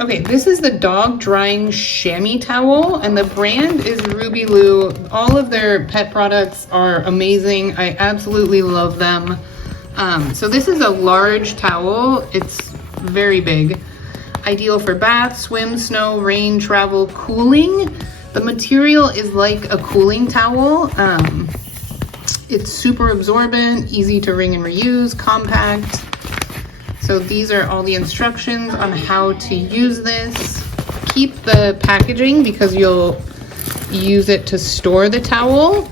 Okay, this is the dog drying chamois towel, and the brand is rubyloo. All of their pet products are amazing. I absolutely love them. So this is a large towel. It's very big. Ideal for bath, swim, snow, rain, travel, cooling. The material is like a cooling towel. It's super absorbent, easy to wring and reuse, compact. So these are all the instructions on how to use this. Keep the packaging because you'll use it to store the towel.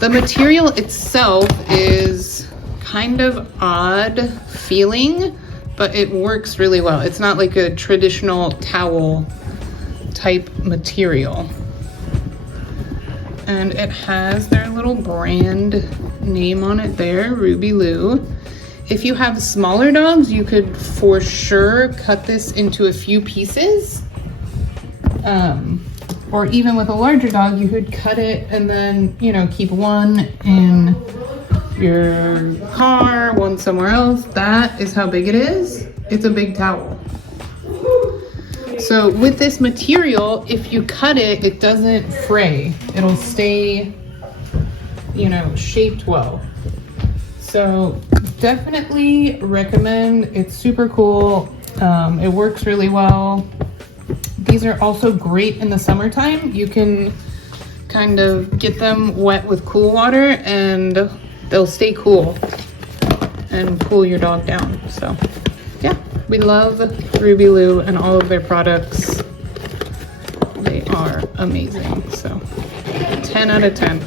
The material itself is kind of odd feeling, but it works really well. It's not like a traditional towel type material. And it has their little brand name on it there, rubyloo. If you have smaller dogs, you could for sure cut this into a few pieces. Or even with a larger dog, you could cut it and then, you know, keep one in your car, one somewhere else. That is how big it is. It's a big towel. So with this material, if you cut it, it doesn't fray. It'll stay, you know, shaped well. So definitely recommend. It's super cool. It works really well. These are also great in the summertime. You can kind of get them wet with cool water and they'll stay cool and cool your dog down. So yeah, we love rubyloo and all of their products. They are amazing. So 10 out of 10.